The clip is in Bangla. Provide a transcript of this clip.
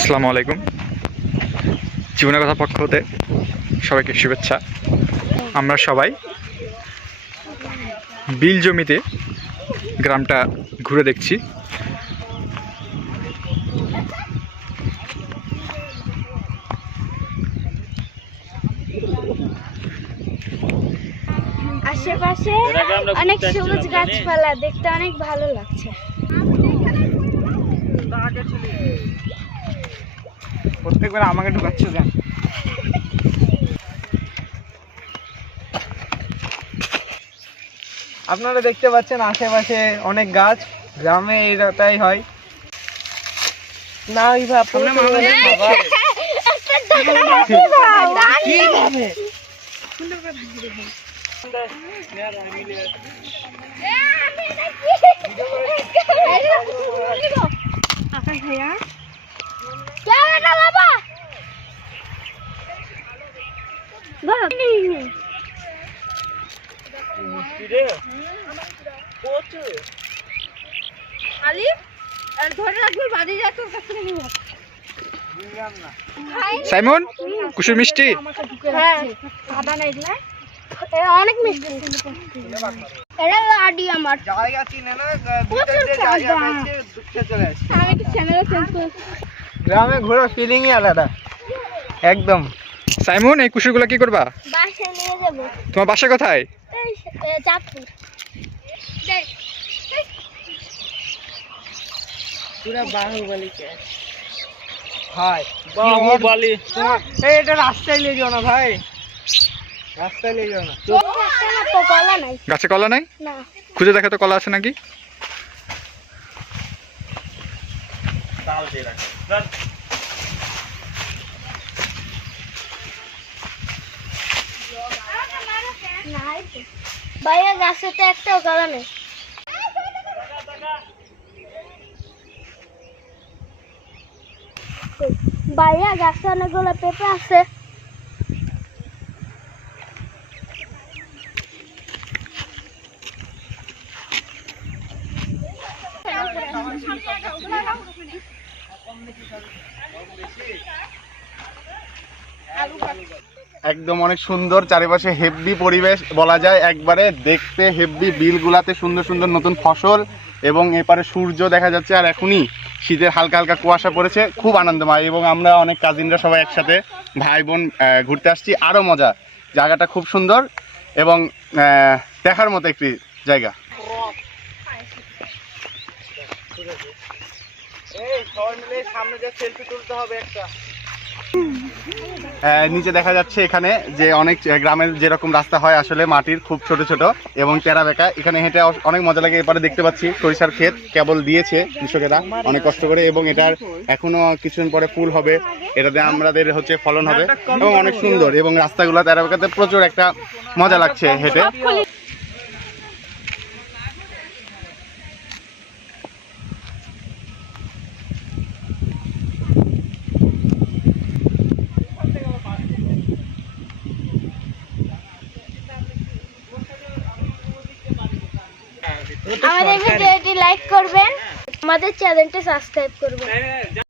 আসসালামু আলাইকুম। জীবনের কথা পক্ষ হতে সবাইকে শুভেচ্ছা। আমরা সবাই বিল জমিতে গ্রামটা ঘুরে দেখছি। আশেপাশে অনেক সবুজ গাছপালা, দেখতে অনেক ভালো লাগছে। প্রত্যেকবার আমাকে ঢুকাচ্ছ কেন? আপনারা দেখতে পাচ্ছেন আশেপাশে অনেক গাছ, গ্রামে এটাই হয় না। সাইমন, কুসুর মিষ্টি। অনেক মিষ্টি। এটা আডি আমার জায়গা চিনে না, আমি কি চ্যানেল চেঞ্জ করব? গ্রামে ঘোরার ফিলিংই আলাদা একদম। সাইমন, এই কুসুরগুলো কি করবা? বাসায় নিয়ে যাব। তোমার বাসা কোথায়? চাঁদপুর। পুরা বাহুবলী কে ভাই, বাহুবলী। এই এটা রাস্তায় নিয়ে যাও না ভাই, রাস্তায় নিয়ে যাও না। কলা নাই। গাছে কলা নাই? না। খুঁজে দেখা তো কলা আছে নাকি। ভাইয়া গাছে তো একটাও কলা নেই। ভাইয়া গাছে অনেকগুলো পেঁপে আছে। একদম অনেক সুন্দর, চারিপাশে হেভি পরিবেশ বলা যায়, একবারে দেখতে হেভি। বিলগুলাতে সুন্দর সুন্দর নতুন ফসল এবং এপারে সূর্য দেখা যাচ্ছে, আর এখনই শীতের হালকা হালকা কুয়াশা পড়েছে, খুব আনন্দময়। এবং আমরা অনেক কাজিনরা সবাই একসাথে ভাই বোন ঘুরতে আসছি, আরও মজা। জায়গাটা খুব সুন্দর এবং দেখার মতো একটি জায়গা। সামনে যে সেলফি তুলতে হবে একটা। নিচে দেখা যাচ্ছে এখানে যে অনেক গ্রামের যেরকম রাস্তা হয় আসলে মাটির, খুব ছোট ছোট এবং টেরা বেঁকা। এখানে হেঁটে অনেক মজা লাগে। এবারে দেখতে পাচ্ছি সরিষার ক্ষেত কেবল দিয়েছে কৃষকেরা অনেক কষ্ট করে, এবং এটার এখনো কিছুদিন পরে ফুল হবে, এটাতে আমাদের হচ্ছে ফলন হবে এবং অনেক সুন্দর। এবং রাস্তাগুলো টেরা বেঁকাতে প্রচুর একটা মজা লাগছে হেঁটে। আমাদের ভিডিওটি লাইক করবেন, আমাদের চ্যানেলটি সাবস্ক্রাইব করবেন।